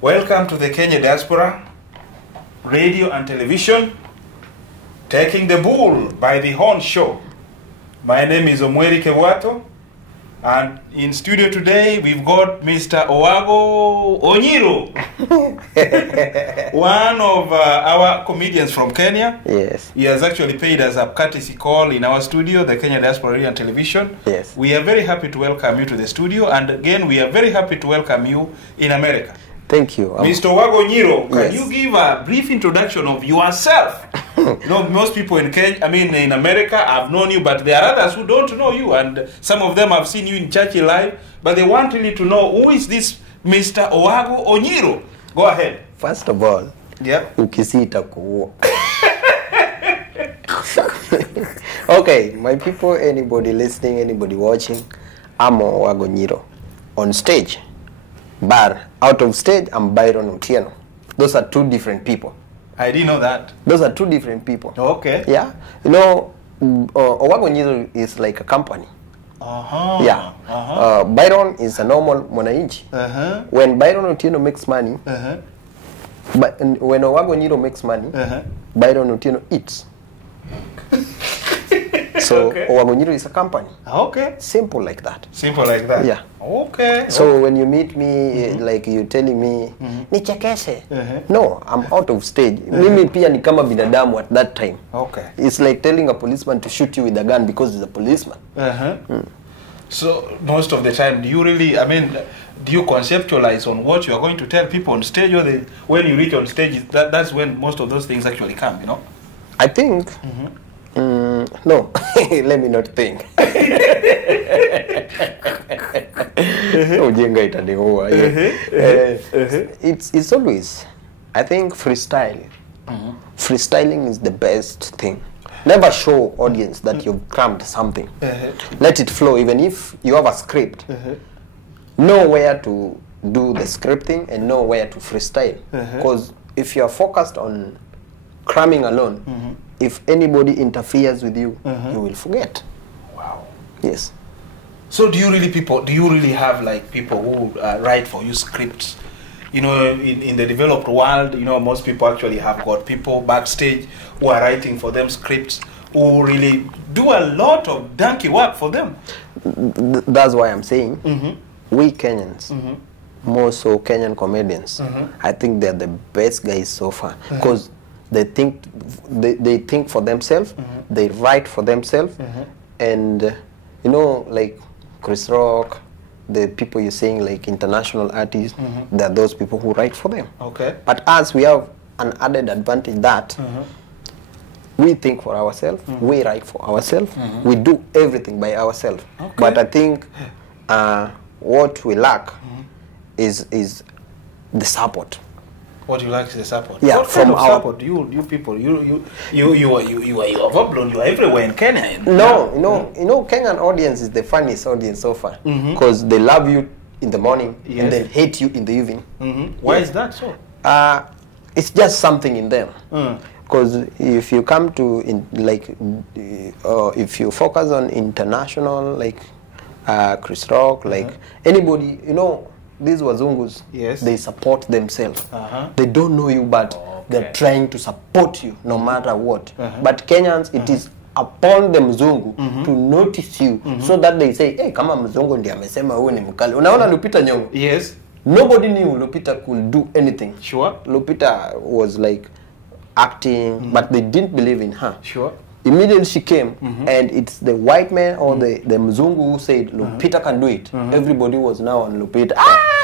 Welcome to the Kenya diaspora, radio and television, taking the bull by the horn show. My name is Ribs of Kebwato, and in studio today we've got Mr. Owago Onyiro, one of our comedians from Kenya. Yes. He has actually paid us a courtesy call in our studio, the Kenya Diaspora Radio and Television. Yes. We are very happy to welcome you to the studio, and again we are very happy to welcome you in America. Thank you. Mr. Owago Onyiro, can Yes. you give a brief introduction of yourself? You know, most people in Kenya, in America, have known you, but there are others who don't know you, and some of them have seen you in Churchill live, but they want really to know, who is this Mr. Owago Onyiro? Go ahead. First of all, Yeah. ukisita kuo. Okay, my people, anybody listening, anybody watching, I'm Owago Onyiro. On stage, but out of stage, I'm Byron Otieno. Those are two different people. I didn't know that. Those are two different people. Okay. Yeah. You know, Owago Onyiro is like a company. Uh-huh. Yeah. Uh-huh. Byron is a normal mwananchi. Uh-huh. When Byron Otieno makes money, Uh-huh. but when Owago Onyiro makes money, Uh-huh. Byron Otieno eats. So Okay. Owago Onyiro is a company. Okay. Simple like that. Simple like that. Yeah. Okay. So when you meet me, like you telling me, nichekeshe. No, I'm out of stage. Mimi pia ni kama binadamu at that time. Okay. It's like telling a policeman to shoot you with a gun because he's a policeman. Uh-huh. So most of the time, do you really, do you conceptualize on what you are going to tell people on stage, or when you reach on stage, that's when most of those things actually come, you know? I think, no, let me not think. Ujenga itaniua. It's always, I think freestyle. Freestyling is the best thing. Never show audience that you've crammed something. Let it flow, even if you have a script. Know where to do the scripting and know where to freestyle. Because if you are focused on cramming alone, if anybody interferes with you, you will forget. Wow. Yes. So do you really have like people who write for you scripts? You know, in the developed world, you know, most people actually have got people backstage who are writing for them scripts, who really do a lot of donkey work for them. That's why I'm saying, we Kenyans, more so Kenyan comedians, I think they're the best guys so far, because they think for themselves, they write for themselves, and you know, like Chris Rock, the people you're saying, like international artists, they're those people who write for them. Okay. But us, we have an added advantage that we think for ourselves, we write for ourselves, we do everything by ourselves. Okay. But I think what we lack is the support. What you like is the support. Yeah, what from kind of our support? You people, you are overblown. You are everywhere in Kenya. No, you know, Kenyan audience is the funniest audience so far, because they love you in the morning and then hate you in the evening. Why is that so? It's just something in them. Because if you come to if you focus on international, like Chris Rock, like anybody, you know, these wazungus, Yes. they support themselves. They don't know you, but they're trying to support you no matter what. But Kenyans, it is upon the mzungu to notice you, so that they say, hey, kama mzungu ndiye amesema huyu ni mkali. Unaona Lupita Nyong'o? Yes. Nobody knew Lupita could do anything. Sure. Lupita was like acting, but they didn't believe in her. Sure. Immediately she came, and it's the white man or the mzungu who said Lupita can do it. Everybody was now on Lupita.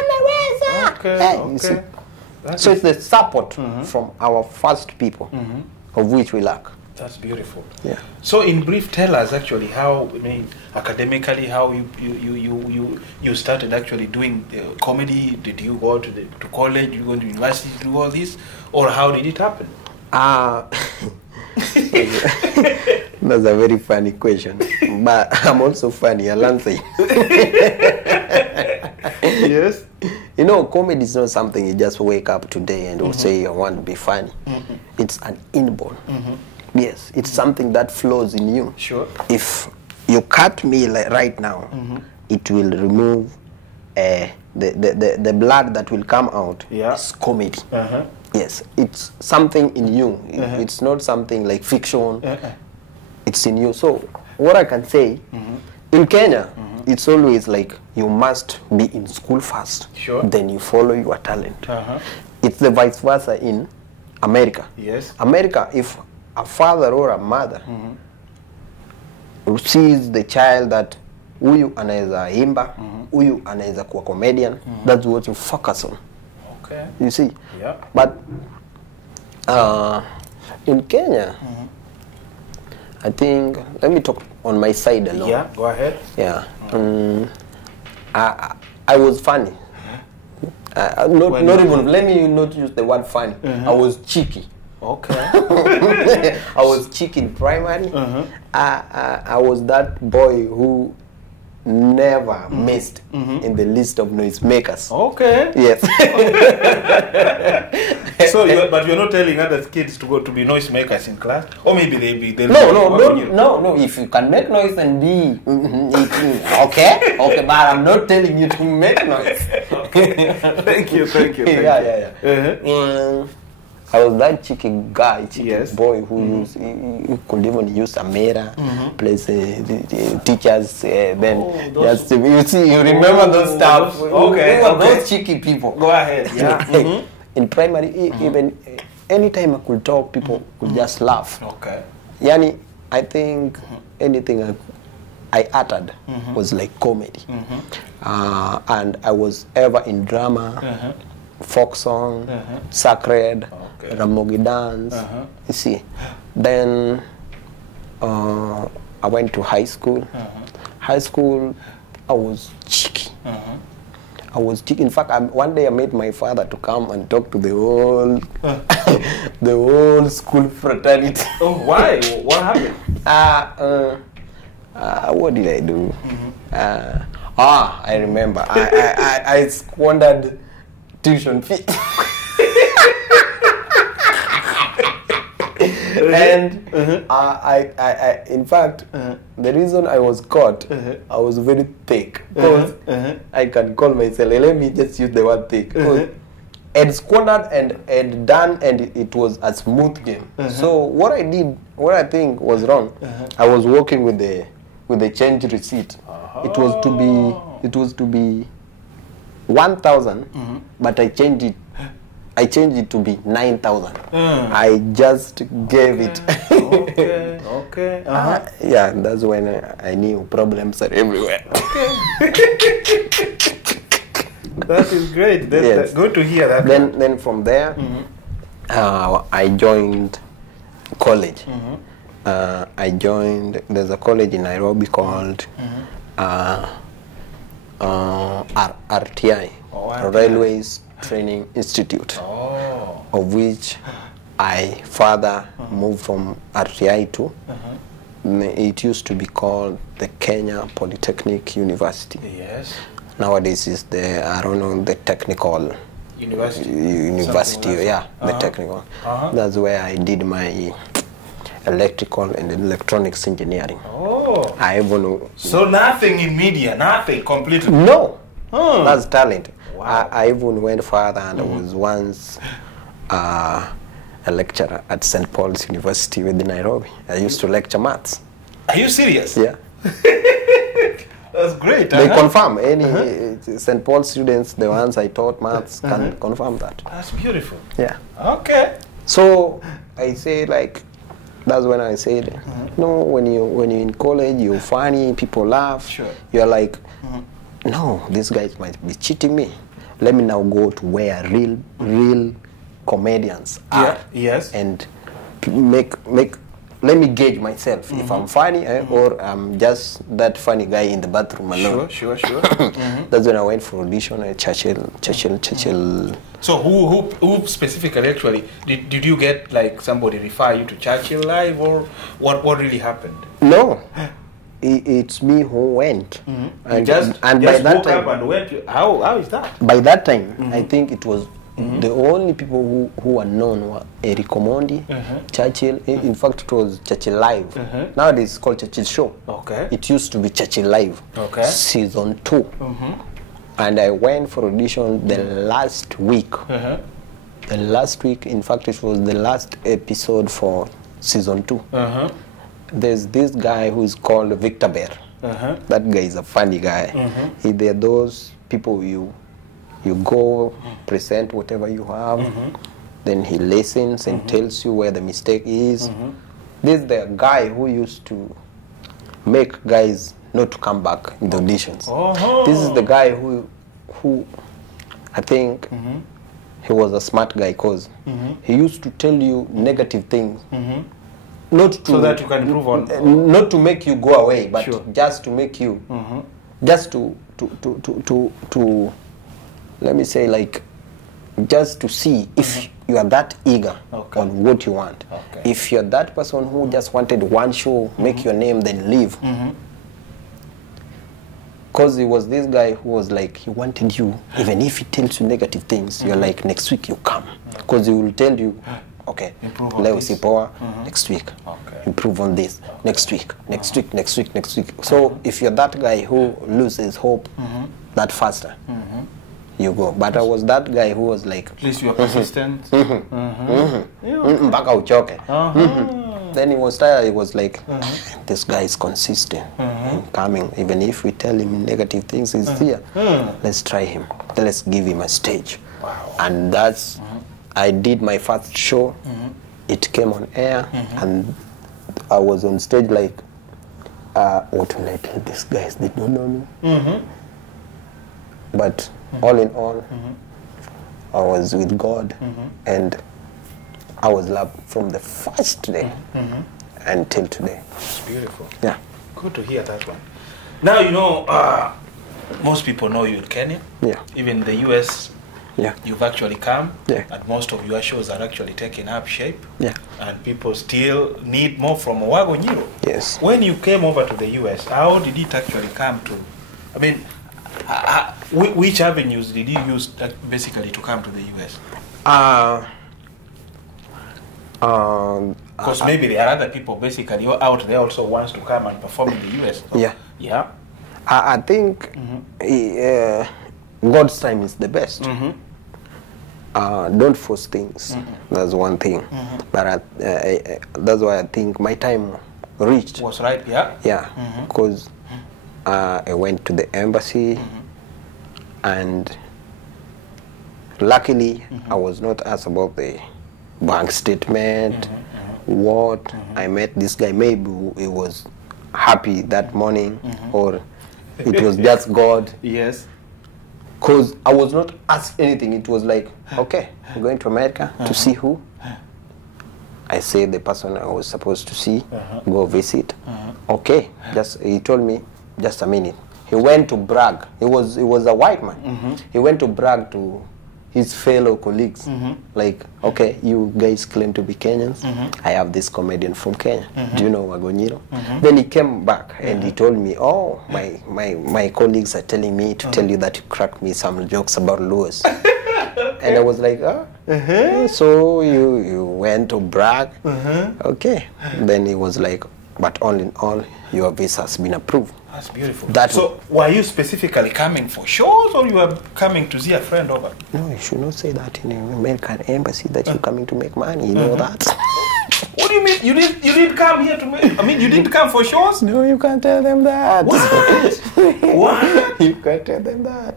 Meweza! Okay. Hey, you see? So it's the support from our first people, of which we lack. That's beautiful. Yeah. So in brief, tell us actually how, academically, how you started actually doing comedy. Did you go to college? Did you go to university to do all this, or how did it happen? That's a very funny question, but I'm also funny. I'll answer you. Yes. You know, comedy is not something you just wake up today and will say, I want to be funny. It's an inborn. Yes, it's something that flows in you. Sure. If you cut me like right now, it will remove the blood that will come out is comedy. Yes, it's something in you. It's not something like fiction. It's in you. So what I can say, in Kenya, it's always like you must be in school first. Sure. Then you follow your talent. It's the vice versa in America. Yes. America, if a father or a mother sees the child that huyu anaweza imba, huyu anaweza kuwa comedian, that's what you focus on. Okay. You see? Yeah. But in Kenya, I think, let me talk on my side alone. Yeah, go ahead. Yeah. I was funny. Not even, let me not use the word funny. I was cheeky. Okay. I was cheeky in primary. I was that boy who never missed in the list of noisemakers. Okay. Yes. So, but you're not telling other kids to go to be noisemakers in class, or maybe they'll no. If you can make noise and be okay, but I'm not telling you to make noise. Thank you. Yeah. I was that cheeky guy, boy who used, he could even use a mirror, place the teachers, then just you see, you remember those stuff. Okay, those cheeky people. Go ahead. Yeah. In primary, even anytime I could talk, people could just laugh. Okay. Yani, I think anything I uttered was like comedy, and I was ever in drama. Folk song, sacred, Ramogi dance, you see. Then I went to high school. High school, I was cheeky. I was cheeky. In fact, one day I made my father to come and talk to the whole, the whole school fraternity. Oh, why? What happened? What did I do? I remember. I squandered tuition fee. And I in fact, the reason I was caught, I was very thick. Because I can call myself, let me just use the word thick. And squandered and done, and it was a smooth game. So what I did, what I think was wrong, I was working with the change receipt. It was to be 1,000, but I changed it to be 9,000. I just gave it. Okay. Yeah, that's when I knew problems are everywhere. That is great. That's good to hear that. Then from there, I joined college. There's a college in Nairobi called RTI, Railways Training Institute, of which I further moved from RTI to, it used to be called the Kenya Polytechnic University. Yes. Nowadays is the technical university, the technical. That's where I did my electrical and electronics engineering. I even so nothing in media, nothing completely. No, that's talent. Wow. I even went further, and I was once a lecturer at St. Paul's University within Nairobi. I used to lecture maths. Are you serious? Yeah. That's great. They confirm any St. Paul students, the ones I taught maths, can confirm that. That's beautiful. Yeah. Okay. So I say that's when I said, no, when you're in college, you're funny, people laugh. Sure. You're like, no, these guys might be cheating me. Let me now go to where real comedians are. Yes. And let me gauge myself if I'm funny or I'm just that funny guy in the bathroom alone. Sure. That's when I went for audition at Churchill. So who specifically actually did you get, like somebody refer you to Churchill live, or what really happened? No. It's me who went. And just by that time, up and went. How is that? By that time, I think it was the only people who were known were Eric Omondi, Churchill. In fact, it was Churchill Live. Nowadays it's called Churchill Show. Okay. It used to be Churchill Live. Okay. Season 2. And I went for audition the last week. The last week, in fact, it was the last episode for season 2. There's this guy who is called Victor Bear. That guy is a funny guy. They're those people you go, present whatever you have, then he listens and tells you where the mistake is. This is the guy who used to make guys not to come back in the auditions. This is the guy who I think he was a smart guy, because he used to tell you negative things. Not to, so that you can improve on. Not to make you go away, but just to make you, just to let me say, like, just to see if you are that eager on what you want. If you're that person who just wanted one show, make your name, then leave. Because he was this guy who was like, he wanted you, even if he tells you negative things, you're like, next week you come. Because he will tell you, okay, leo si poa, next week. Improve on this, next week, next week, next week, next week. So if you're that guy who loses hope that faster, you go. But I was that guy who was like, at least you are persistent. Mpaka uchoke. Then he was tired. He was like, this guy is consistent, coming. Even if we tell him negative things, he's here. Let's try him. Let's give him a stage. And that's, I did my first show. It came on air, and I was on stage like, what will I tell these guys? They don't know me. But all in all, I was with God, and I was loved from the first day until today. It's beautiful. Yeah. Good to hear that one. Now, you know, most people know you in Kenya. Yeah. Even in the US, you've actually come. Yeah. And most of your shows are actually taking up shape. Yeah. And people still need more from Owago Onyiro. Yes. When you came over to the US, how did it actually come to, I mean, which avenues did you use basically to come to the US? Because maybe there are other people basically out there also wants to come and perform in the US. So, yeah. I think God's time is the best. Don't force things. That's one thing. But that's why I think my time reached. Was right, yeah? Yeah, because I went to the embassy, and luckily I was not asked about the bank statement, what. I met this guy, maybe he was happy that morning, or it was just God. Yes. Because I was not asked anything. It was like, okay, I'm going to America to see who. I say the person I was supposed to see, go visit. Okay, he told me, just a minute. He went to brag. He was a white man. He went to brag to his fellow colleagues. Like, okay, you guys claim to be Kenyans. I have this comedian from Kenya. Do you know Owago Onyiro? Then he came back and he told me, oh, my colleagues are telling me to tell you that you cracked me some jokes about Lewis. And I was like, so you went to brag? Okay. Then he was like, but all in all, your visa has been approved. That's beautiful. So, were you specifically coming for shows, or you were coming to see a friend over? No, you should not say that in an American embassy that you're coming to make money. You know that. What do you mean? You didn't come here to make? I mean, you didn't come for shows? No, you can't tell them that. What? What? You can't tell them that.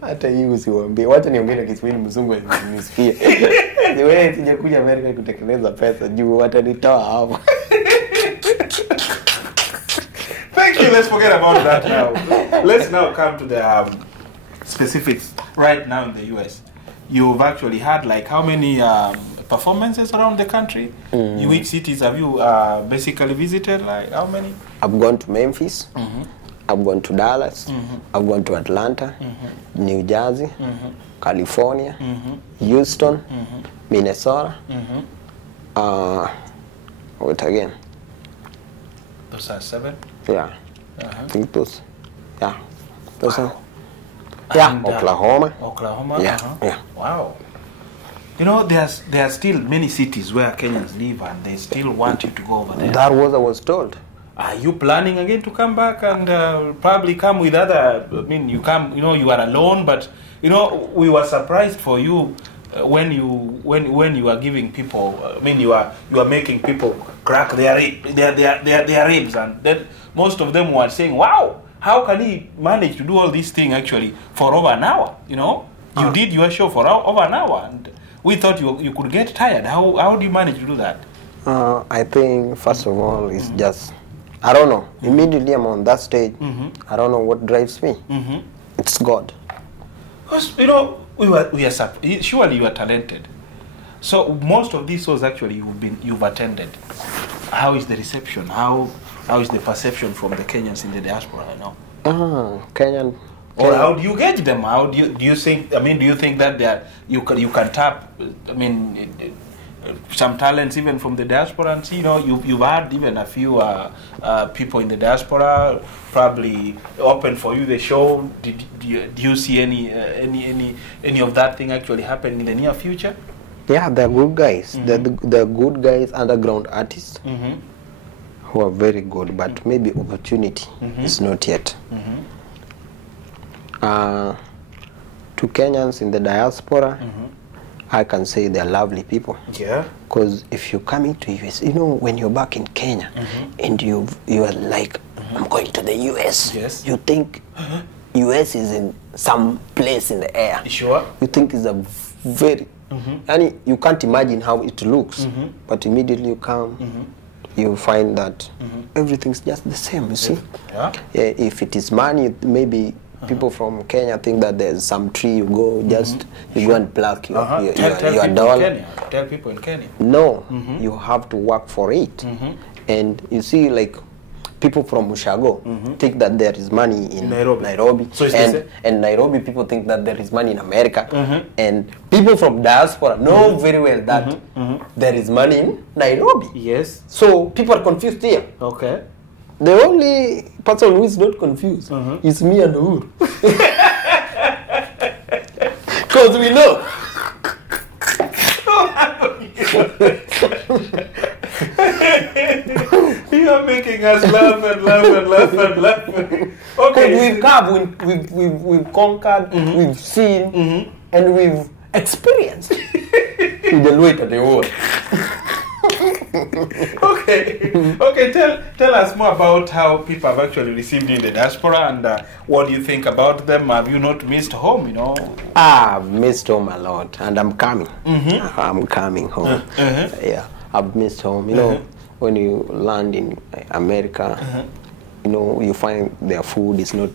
Hata hii usiwaambie. Wacha niongee na Kiswahili mzungu asinisikie. Ni wewe sijakuja Amerika kutekeleza pesa juu watanitoa hapo. Thank you. Let's forget about that now. Let's now come to the specifics. Right now in the US, you've actually had like how many performances around the country? Which cities have you basically visited? Like how many? I've gone to Memphis. I've gone to Dallas. I've gone to Atlanta, New Jersey, California, Houston, Minnesota. What again? Those are 7? Yeah. I think those. Yeah. Those are. Yeah. And, Oklahoma. Oklahoma. Yeah. Yeah. Wow. You know, there are still many cities where Kenyans live and they still want you to go over there. That was I was told. Are you planning again to come back and probably come with other? I mean, you come. You know, you are alone, but you know, we were surprised for you when you are giving people. I mean, you are making people crack their ribs, and then most of them were saying, "Wow, how can he manage to do all these things actually for over an hour?" You know, you did your show for over an hour, and we thought you could get tired. How do you manage to do that? I think first of all, it's just. I don't know. Immediately I'm on that stage. I don't know what drives me. It's God. Because, you know, surely you are talented. So most of these shows actually you've attended. How is the reception? How is the perception from the Kenyans in the diaspora? You know. Kenyan. Or how do you gauge them? How do you think? I mean, do you think that you can tap? I mean. Some talents even from the diaspora, and you know you've had even a few people in the diaspora probably open for you the show. Do you see any of that thing actually happening in the near future? Yeah, they're good guys. They're good guys, underground artists who are very good, but maybe opportunity is not yet. To Kenyans in the diaspora. I can say they're lovely people. Yeah. Because if you're coming to US, you know, when you're back in Kenya and you are like, I'm going to the US. Yes. You think US is in some place in the air. Sure. You think it's a very, and you can't imagine how it looks. But immediately you come, you find that everything's just the same. You see. Yeah. If it is money, maybe. People from Kenya think that there's some tree you go, just you go and pluck your dollar. Tell people in Kenya. No, you have to work for it. And you see, like, people from Ushago think that there is money in Nairobi. So and Nairobi people think that there is money in America. And people from diaspora know very well that there is money in Nairobi. Yes. So people are confused here. Okay. The only person who is not confused is me and Uhuru. Because we know. You are making us laugh and laugh and laugh and laugh. Okay. We've come, we've conquered, we've seen, and we've experienced the weight of the world. Okay. Tell us more about how people have actually received you in the diaspora, and what do you think about them? Have you not missed home? You know. I've missed home a lot, and I'm coming. I'm coming home. Yeah, I've missed home. You know, when you land in America, you know, you find their food is not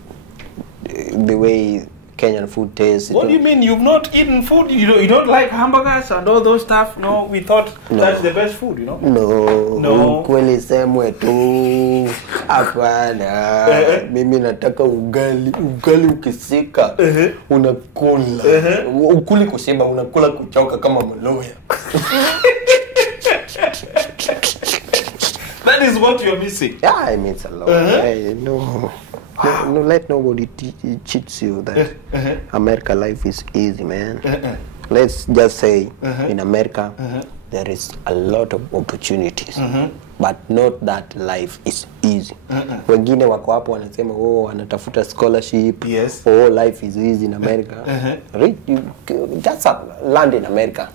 the way Kenyan food tastes. What do you mean you've not eaten food? You don't like hamburgers and all those stuff? No, we thought that's the best food, you know? No. Kweli semwe tu. Hapana. Mimi nataka ugali ukisika. Unakula. Ukuli kushiba unakula kuchoka kama mloya. That is what you're missing. Yeah, I miss a lot. No, let nobody cheats you that America life is easy, man. Let's just say in America there is a lot of opportunities, but not that life is easy. Wengine wako hapo wanasema wanatafuta scholarship. Yes. Life is easy in America. You just land in America.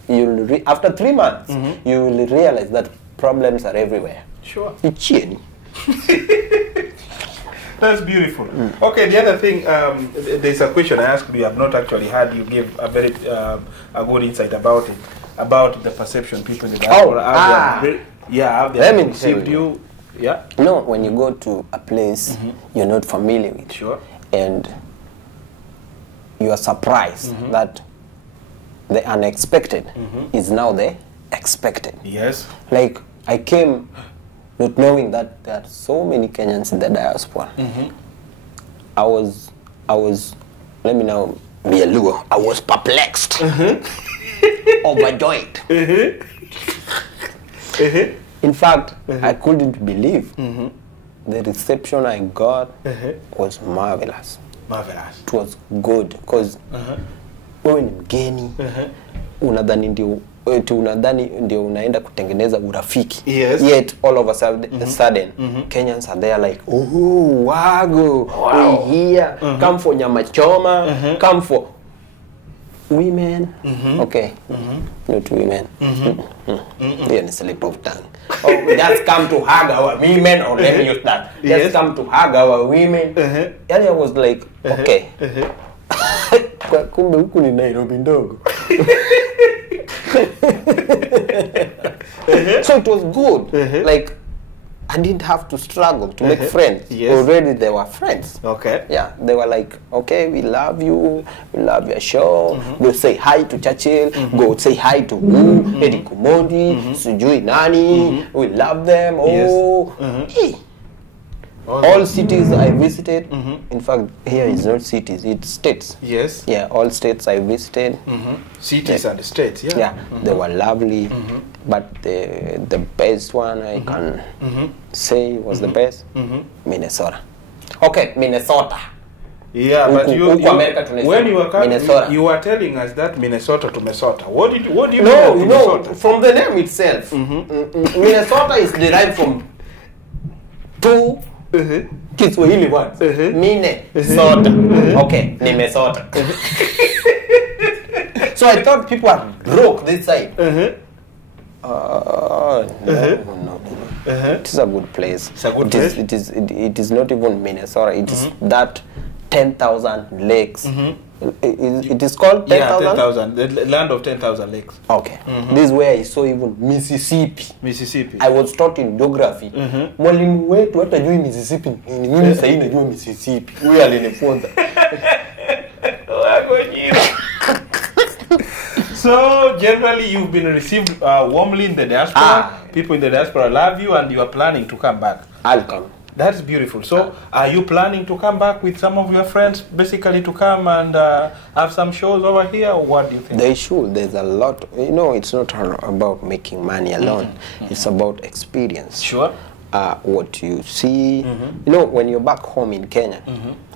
After 3 months, you will realize that problems are everywhere. Sure. Ichieni. That's beautiful. Okay, the other thing, there's a question I asked you. I've not actually had you give a very a good insight about it, about the perception people in the diaspora. Have they received you? Yeah. No, when you go to a place you're not familiar with, sure, and you are surprised that the unexpected is now the expected. Yes. Like I came. Not knowing that there are so many Kenyans in the diaspora. I was, let me now be a Luo. I was perplexed, overjoyed. In fact, I couldn't believe the reception I got was marvelous. Marvelous. It was good because wewe ni mgeni, unadhani ndio unadhani ndio unaenda kutengeneza urafiki. Yes. Yet all of a sudden Kenyans are there like, oh, Wago, wow. We here, come for nyama choma, come for women. Okay, not women. Yeah, a slip of tongue. Oh, we just come to hug our women, or let me use that. Just come to hug our women. And I was like, okay. Kumbe huku ni Nairobi ndogo. So it was good. Like, I didn't have to struggle to make friends. Yes. Already they were friends. Okay. Yeah, they were like, okay, we love you, we love your show. Go say hi to Churchill, go say hi to who, Eddie Kumondi, Sujui Nani, we love them. Oh, hey. All cities I visited. In fact, here is not cities, it's states. Yes. Yeah, all states I visited. Cities and states, yeah. Yeah, they were lovely. But the best one I can say was the best, Minnesota. Okay, Minnesota. Yeah, but when you were coming, Minnesota. You were telling us that Minnesota to Minnesota. What do you mean by Minnesota? No, from the name itself. Minnesota is derived from two Kiswahili words. Minnesota. Okay, Minnesota. So I thought people are broke this side. No. It is a good place. It's a good place. It is not even Minnesota. It is that 10,000 lakes. It is called 10,000? Yeah, 10,000. The land of 10,000 lakes. Okay. This is where I saw even Mississippi. I was taught in geography. Mwalimu wetu hata jui Mississippi. Mimi sasa hivi najua Mississippi. Huyu alinifunza. Owago Onyiro. So generally you've been received warmly in the diaspora. People in the diaspora love you and you are planning to come back. I'll come. That's beautiful. So are you planning to come back with some of your friends basically to come and have some shows over here, or what do you think? They should. There's a lot. You know, it's not about making money alone. It's about experience. Sure. What you see. You know, when you're back home in Kenya,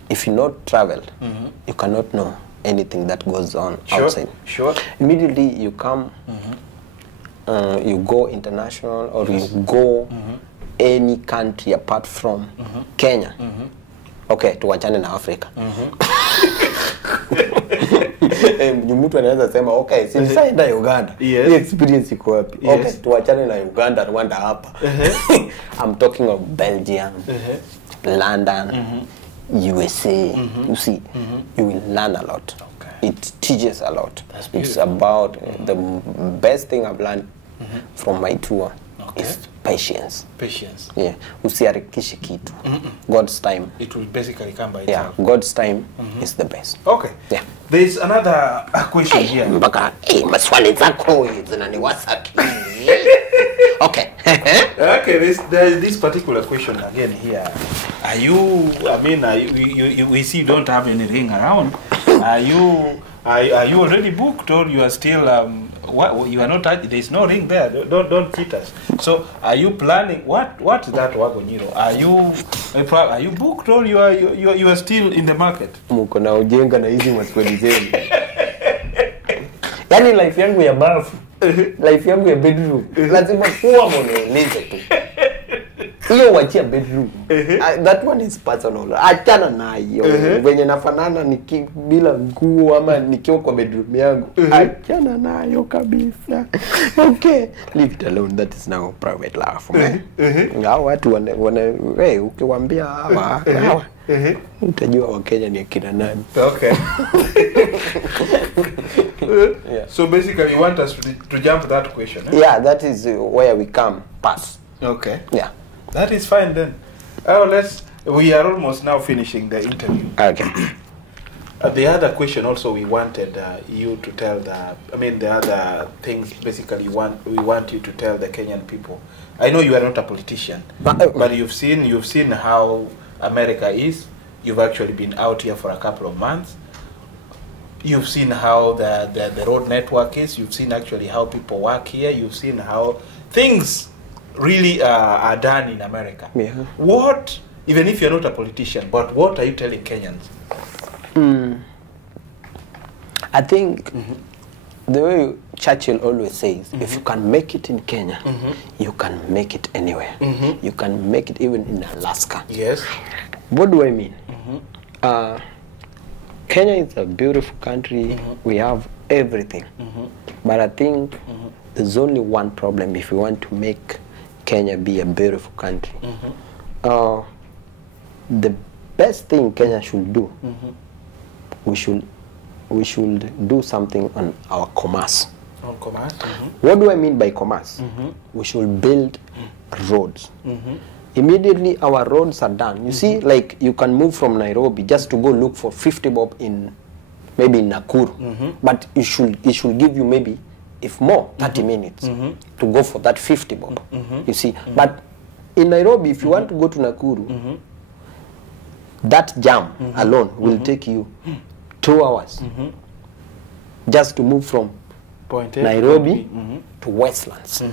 if you not traveled, you cannot know anything that goes on outside. Sure. Immediately you come, you go international, or you go any country apart from Kenya. Okay, tuwachane na Africa. Mtu anaweza sema, okay, since enda Uganda, the experience iko wapi? Okay, tuwachane na Uganda, Rwanda hapa. I'm talking of Belgium, London, USA. You see, you will learn a lot. Okay. It teaches a lot. It's about the best thing I've learned from my tour is patience. Patience. Yeah. Usiharakishe kitu. God's time. It will basically come by itself. Yeah. God's time is the best. Okay. Yeah. There is another question here. Mpaka maswali zako zinaniwasa akili. Okay. Okay, there's this particular question again here. Are you, I mean, we see you don't have any ring around. Are you already booked, or you are still, you are not, there is no ring there, don't cheat us. So, are you planning, what is that Owago Onyiro? Are you booked, or you are still in the market? Muko na ujenga na hizi maswali zenu. Yani life yangu ya bafu, life yangu ya bedroom, lazima kuwa mweneleze tu. Hiyo wachia bedroom. That one is personal. Achana nayo. Venye nafanana bila nguo ama nikiwa kwa bedroom yangu. Achana nayo kabisa. Okay. Leave it alone. That is now private life. Hao watu ukiwaambia hawa utajua Wakenya ni akina nani. Okay. Yeah. So basically you want us to jump that question. Yeah, that is where we come pass. Okay. Yeah. That is fine then. We are almost now finishing the interview. Okay. The other question also we wanted you to tell the other things basically we want you to tell the Kenyan people. I know you are not a politician, but you've seen how America is. You've actually been out here for a couple of months. You've seen how the road network is. You've seen actually how people work here. You've seen how things really are done in America. Yeah. What, even if you're not a politician, but what are you telling Kenyans? I think the way Churchill always says, if you can make it in Kenya, you can make it anywhere. You can make it even in Alaska. Yes. What do I mean? Kenya is a beautiful country. We have everything. But I think there's only one problem if we want to make Kenya be a beautiful country. The best thing Kenya should do, we should do something on our commerce. On commerce? What do I mean by commerce? We should build roads. Immediately our roads are done. You see, like you can move from Nairobi just to go look for 50 bob in maybe in Nakuru. But it should give you maybe, if more, 30 minutes to go for that 50 bob. You see, but in Nairobi, if you want to go to Nakuru, that jam alone will take you 2 hours just to move from Nairobi to Westlands.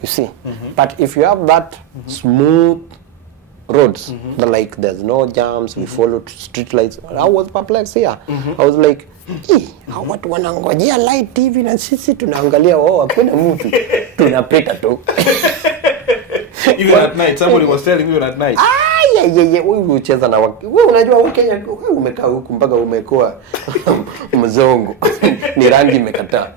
You see, but if you have that smooth roads, like there's no jams, we follow street lights. I was perplexed here. I was like, hao watu wanangojea light TV na sisi tunaangalia hakuna mtu tunapita tu. Even at night, somebody was telling me at night. Wewe ucheza na wewe unajua Kenya wewe umekaa huku mpaka umekuwa mzongo. Ni rangi imekataa.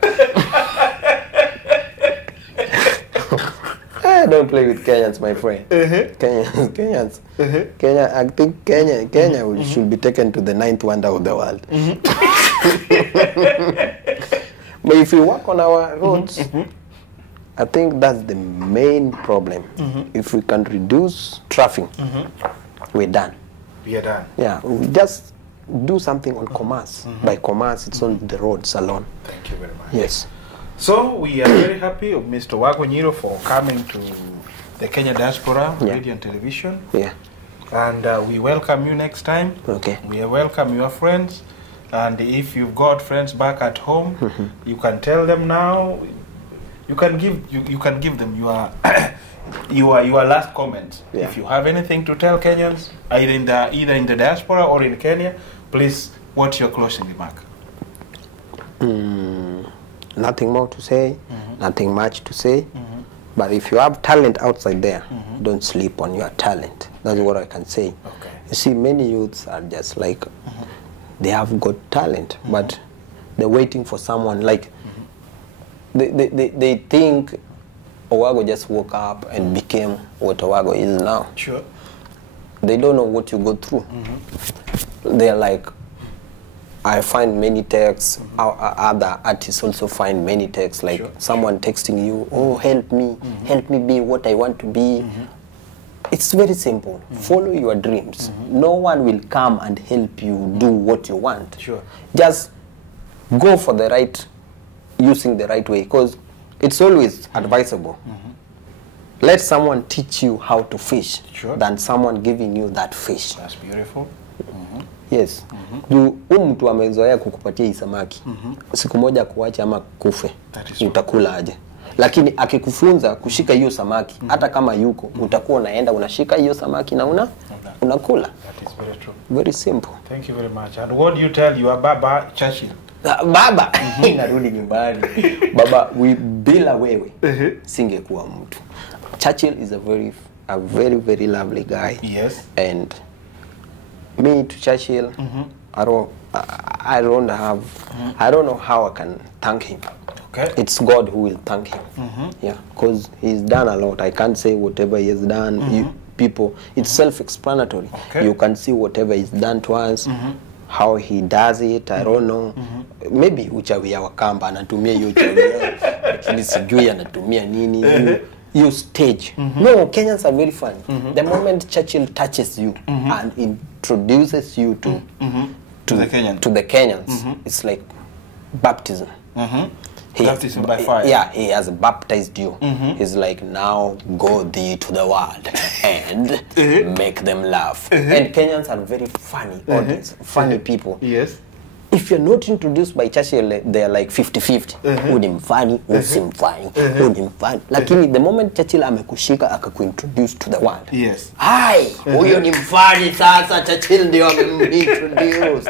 Don't play with Kenyans, my friend. Kenyans. Kenya, I think Kenya should be taken to the 9th wonder of the world. But if we work on our roads, I think that's the main problem. If we can reduce traffic, we're done. We are done. Yeah, we just do something on commerce. By commerce, it's on the roads alone. Thank you very much. Yes. So we are very happy of Mr. Owago Onyiro for coming to the Kenya Diaspora Radio and Television. Yeah. And we welcome you next time. Okay. We welcome your friends. And if you've got friends back at home, you can tell them now. You can give them your your last comment. Yeah. If you have anything to tell Kenyans, either in the diaspora or in Kenya, please, what's your closing remark? Nothing more to say, nothing much to say. But if you have talent outside there, don't sleep on your talent. That's what I can say. Okay. You see, many youths are just like, they have got talent, but they're waiting for someone. Like, they think Owago just woke up and became what Owago is now. Sure. They don't know what you go through. They're like, I find many texts, other artists also find many texts, like someone texting you, oh, help me be what I want to be. It's very simple. Follow your dreams. No one will come and help you do what you want. Sure. Just go for the right, using the right way, because it's always advisable. Let someone teach you how to fish than someone giving you that fish. That's beautiful. Yes. Mtu amezoea kukupatia hii samaki. Siku moja kuacha ama kufe. Utakula aje. Lakini akikufunza kushika hiyo samaki, hata kama yuko, utakuwa unaenda unashika hiyo samaki na unakula. That is very true. Very simple. Thank you very much. And what do you tell your Baba Churchill? Baba, narudi nyumbani. Baba, bila wewe singekuwa mtu. Churchill is a very lovely guy. Yes. And me to Churchill, I don't know how I can thank him. Okay. It's God who will thank him. Yeah, because he's done a lot. I can't say whatever he has done. People, it's self-explanatory. Okay. You can see whatever he's done to us, how he does it. I don't know. Maybe uchawi ya Wakamba anatumia hiyo uchawi, lakini sijui anatumia nini. You stage. No, Kenyans are very funny. The moment Churchill touches you and introduces you to the Kenyans, it's like baptism. Baptism by fire. Yeah, he has baptized you. He's like, now go thee to the world and make them laugh. And Kenyans are very funny audience, funny people. Yes. if you're not introduced by Churchill, they're like 50-50. Unimfani, usimfani, unimfani. Lakini the moment Churchill amekushika akakuintroduce to the world. Yes. Hi, huyo ni mfani sasa, Churchill ndio ameintroduce.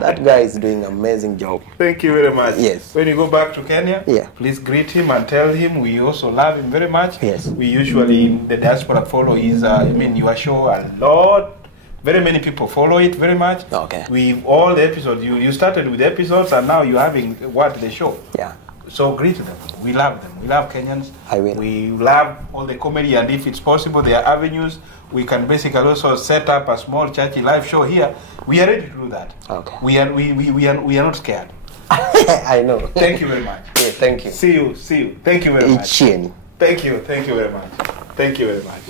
That guy is doing an amazing job. Thank you very much. Yes. When you go back to Kenya, please greet him and tell him we also love him very much. Yes. We usually in the diaspora follow his, your show a lot. Very many people follow it very much. Okay. We all the episodes. You started with episodes and now you're having the show. Yeah. So greet them. We love them. We love Kenyans. I will. We love all the comedy, and if it's possible, there are avenues. We can basically also set up a small Churchill live show here. We are ready to do that. Okay. We are not scared. I know. Thank you very much. Yeah, thank you. See you. Thank you very much. Thank you. Thank you very much. Thank you very much.